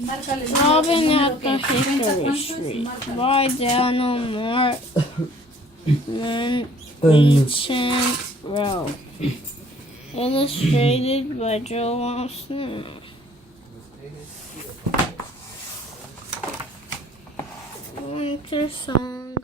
Robin at the Hickory Street. By Daniel Meachen Road. Illustrated by Joe Snow. Winter song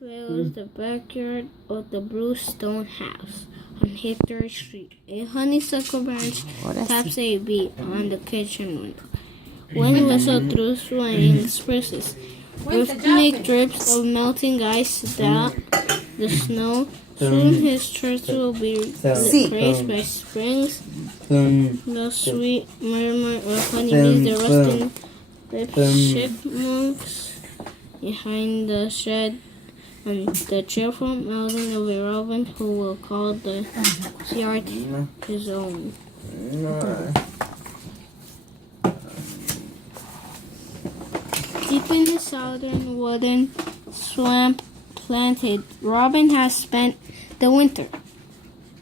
fills the backyard of the blue stone house on Hickory Street. A honeysuckle branch taps a beat on the kitchen window. Wind whistles through swaying spruces. Rhythmic drips of melting ice down the snow. Soon his church will be praised by springs. The sweet murmur of honeybees, the rusting lips, chipmunks behind the shed, and the cheerful melody of a robin who will call the yard his own. Deep in the southern wooden swamp planted, Robin has spent the winter.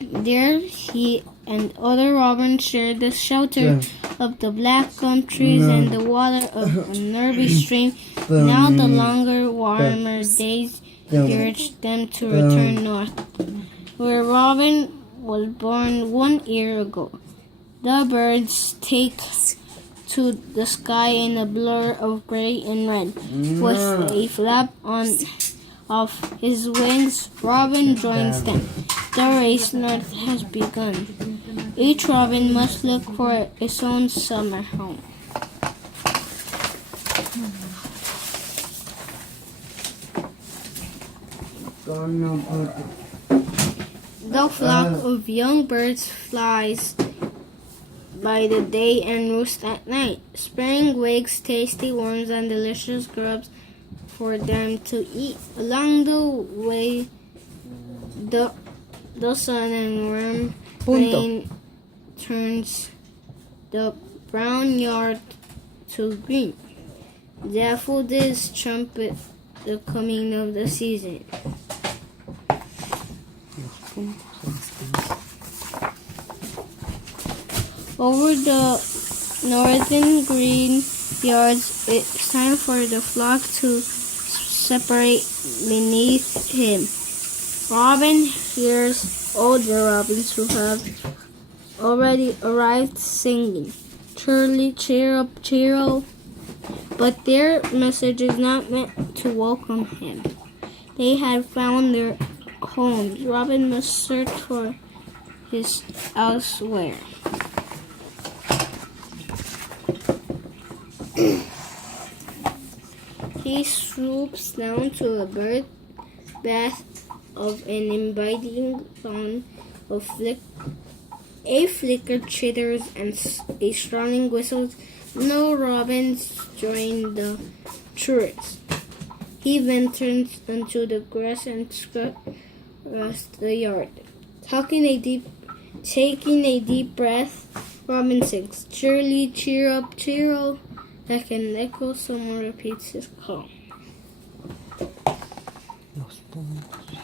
There he and other robins shared the shelter of the black gum trees and the water of a nearby stream. Now the longer, warmer days urged them to return north, where Robin was born 1 year ago. The birds take to the sky in a blur of gray and red. With a flap of his wings, Robin joins them. The race north has begun. Each robin must look for its own summer home. The flock of young birds flies by the day and roosts at night. Spring wakes tasty worms and delicious grubs for them to eat. Along the way, the sun and warm rain turns the brown yard to green. Daffodils trumpet the coming of the season. Over the northern green yards, it's time for the flock to separate beneath him. Robin hears older robins who have already arrived singing, "Charlie, cheer up, cheero." But their message is not meant to welcome him. They have found their homes. Robin must search for his elsewhere. He swoops down to a bird bath of an inviting fawn of a flicker chitters and a starling whistles. No robins join the tourists. He ventures into the grass and across the yard. Taking a deep breath, Robin sings, "Cheerily, cheer up, cheero." Like an echo, someone repeats his call. Los puntos.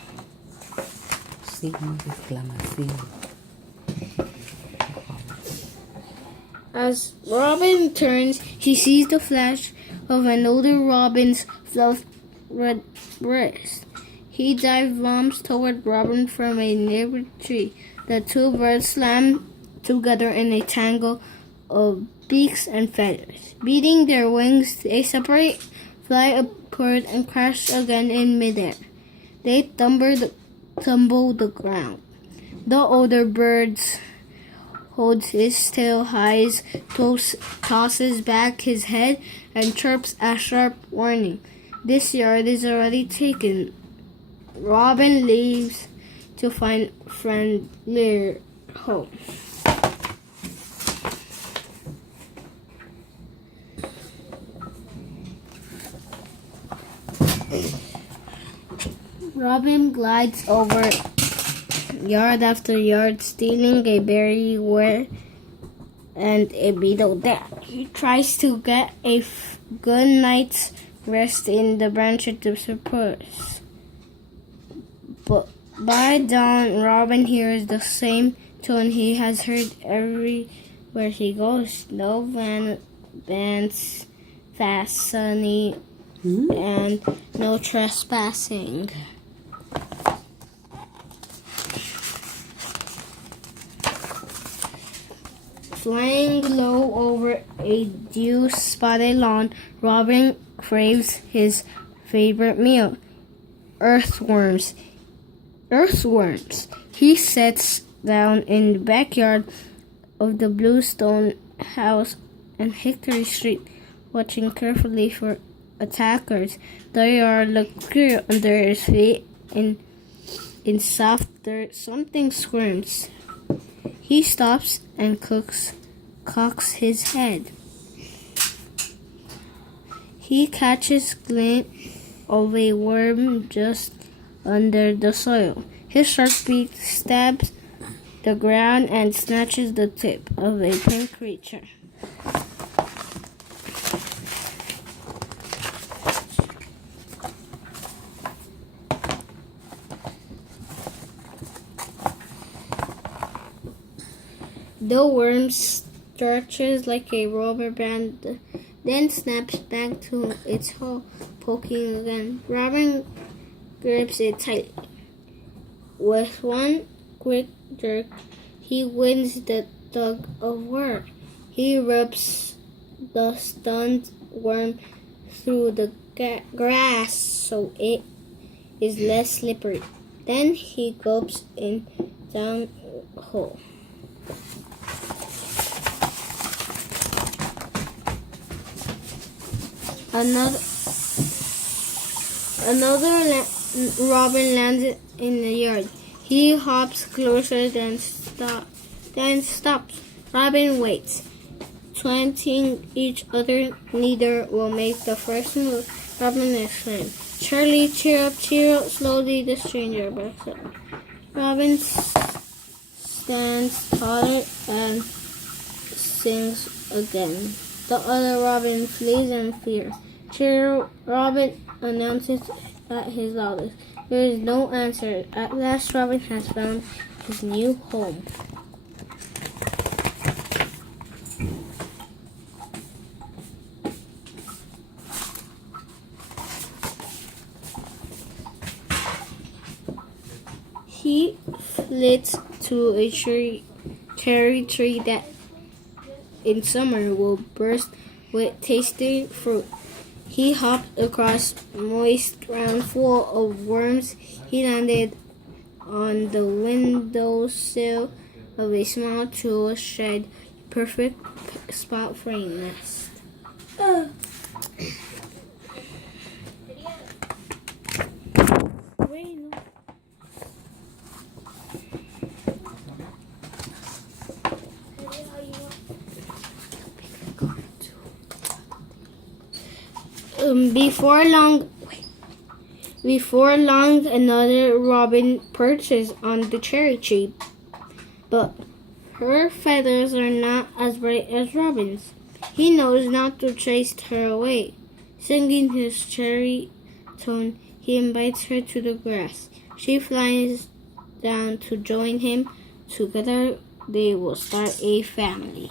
Signos de exclamación. As Robin turns, he sees the flash of an older robin's fluffed red breast. He dive bombs toward Robin from a nearby tree. The two birds slam together in a tangle of beaks and feathers. Beating their wings, they separate, fly upward, and crash again in midair. They tumble the ground. The older bird holds his tail high, tosses back his head, and chirps a sharp warning. This yard is already taken. Robin leaves to find friendlier home. Robin glides over yard after yard, stealing a berry here and a beetle there. He tries to get a good night's rest in the branch of the cypress. But by dawn, Robin hears the same tune he has heard everywhere he goes. bands fast, sunny, and no trespassing. Flying low over a dew-spotted lawn, Robin craves his favorite meal, earthworms. He sits down in the backyard of the bluestone house on Hickory Street, watching carefully for attackers. The yard looks clear under his feet. In soft dirt, something squirms. He stops and cocks his head. He catches glint of a worm just under the soil. His sharp beak stabs the ground and snatches the tip of a pink creature. The worm stretches like a rubber band, then snaps back to its hole, poking again. Robin grips it tightly. With one quick jerk, he wins the tug of war. He rubs the stunned worm through the grass so it is less slippery. Then he gulps in down hole. Another robin lands in the yard. He hops closer, then stops. Robin waits, taunting each other. Neither will make the first move. Robin exclaims, "Charlie, cheer up, cheer up!" Slowly, the stranger backs up. Robin stands taller and sings again. The other robin flees in fear. "Cheer, Robin," announces at his loudest. There is no answer. At last, Robin has found his new home. He flits to a cherry tree that in summer will burst with tasty fruit. He hopped across moist ground full of worms. He landed on the windowsill of a small tool shed, perfect spot for a nest. Before long, another robin perches on the cherry tree, but her feathers are not as bright as Robin's. He knows not to chase her away. Singing his cherry tone, he invites her to the grass. She flies down to join him. Together, they will start a family.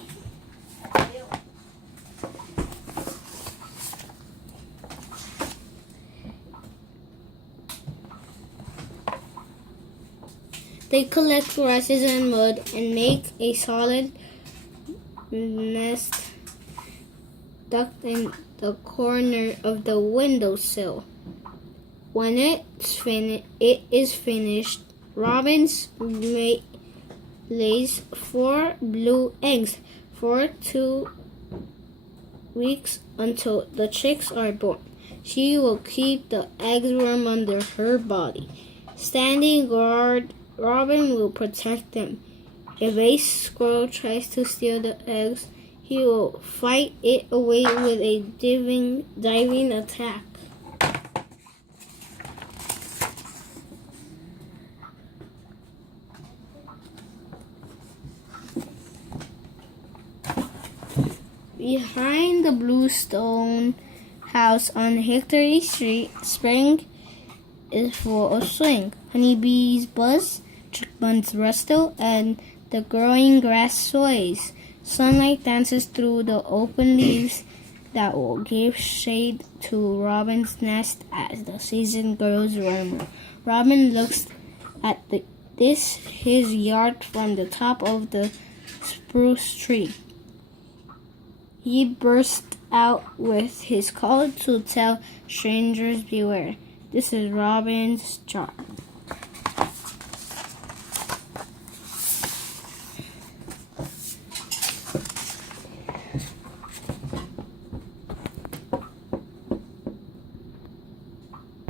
They collect grasses and mud and make a solid nest tucked in the corner of the windowsill. When it is finished, robins lays 4 blue eggs for 2 weeks until the chicks are born. She will keep the eggs warm under her body. Standing guard, Robin will protect them. If a squirrel tries to steal the eggs, he will fight it away with a diving attack. Behind the bluestone house on Hickory Street, spring is full of swing. Honeybees buzz, chickbuns rustle, and the growing grass sways. Sunlight dances through the open leaves that will give shade to Robin's nest as the season grows warmer. Robin looks at his yard from the top of the spruce tree. He burst out with his call to tell strangers beware. This is Robin's charm.